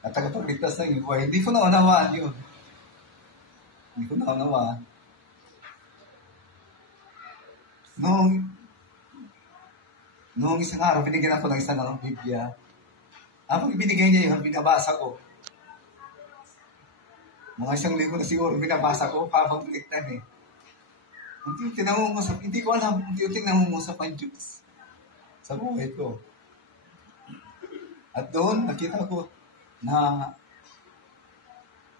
at tagapagligtas ng iyong buhay. Hindi ko naunawaan yun. Hindi ko naunawaan. Noong isang araw, binigyan ako ng isang Biblia. Habang binigay niya yun, binabasa ko. Mga 1,000 na siguro, binabasa ko, habang baliktan eh. Unti-unti nangungusap, hindi ko alam, unti-unti nangungusap ang Diyos sa buhay ko. At doon, nakita ko na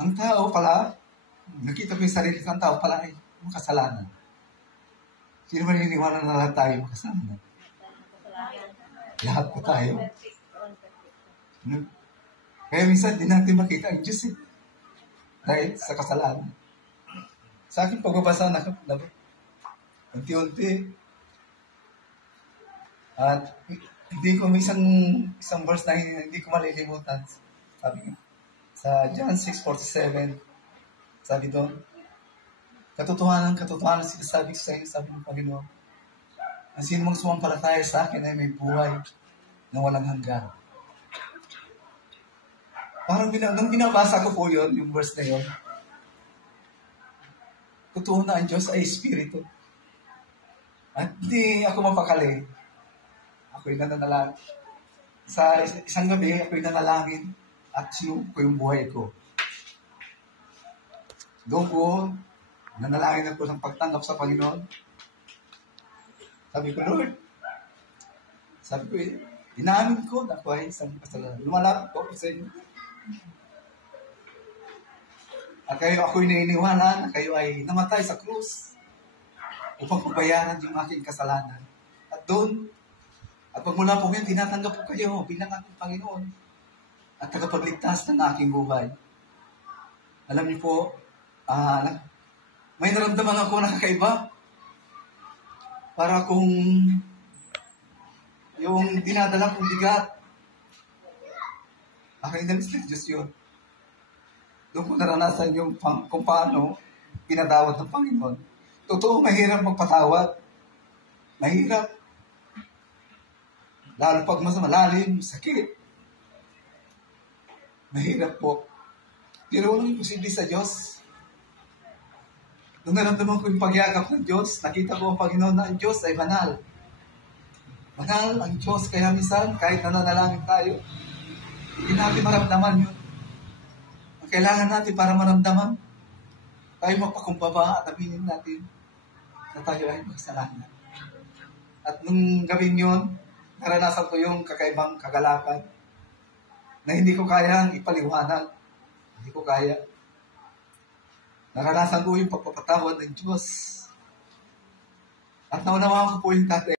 ang tao pala, nakita ko yung sarili ng tao pala ay makasalanan. Sino ba niniwala na lahat tayo makasalanan? Lahat po tayo. Kaya minsan, di natin makita ang Diyos eh. Dahil sa kasalanan. Sa aking pagbabasa na unti-unti. At hindi ko may isang verse na hindi ko malilimutan. Sabi sa John 6:47, sabi doon, katotohanan sinasabi ko sa iyo, sabi ng Panginoon, ang sino mang sumampalataya sa akin ay may buhay na walang hanggan. Parang nung binabasa ko po yun, yung verse na yun, totoo na ang Diyos ay Espiritu. At hindi ako mapakali. Ako'y nananalangin. Sa isang gabi, ako'y nanalangin at sinuko ko yung buhay ko. Doon ko, nanalangin ako ng pagtanggap sa Panginoon. Sabi ko, Lord, inamin ko na ako ay isang kasalanan. Lumalapit ko sa inyo. At kayo ako'y naniniwala na kayo ay namatay sa krus upang pabayaran yung aking kasalanan. At doon, at pagmula po ngayon, tinatanggap po kayo bilang aking Panginoon at tagapagligtas ng aking buhay. Alam niyo po, may naramdaman ako na kakaiba. Para kung yung dinadala kong bigat, aking dalis ng Diyos yun. Doon ko naranasan yung kung paano pinatawad ng Panginoon. Totoo, mahirap magpatawad. Mahirap. Lalo pag mas malalim, sakit. Mahirap po. Pero walang imposible sa Diyos. Nung naramdaman ko yung pagyakap ng Diyos, nakita ko ang Panginoon na ang Diyos ay banal. Banal ang Diyos, kaya minsan, kahit nananalangin tayo, hindi natin maramdaman yun. Ang kailangan natin para maramdaman, tayo magpakumbaba at aminin natin na tayo ay makasalanan. At nung gawin yun, naranasan ko yung kakaibang kagalakan na hindi ko kayang ipaliwanag. Hindi ko kaya. Naranasan ko yung pagpapatawad ng Diyos. At naunawaan ko po yung tatay.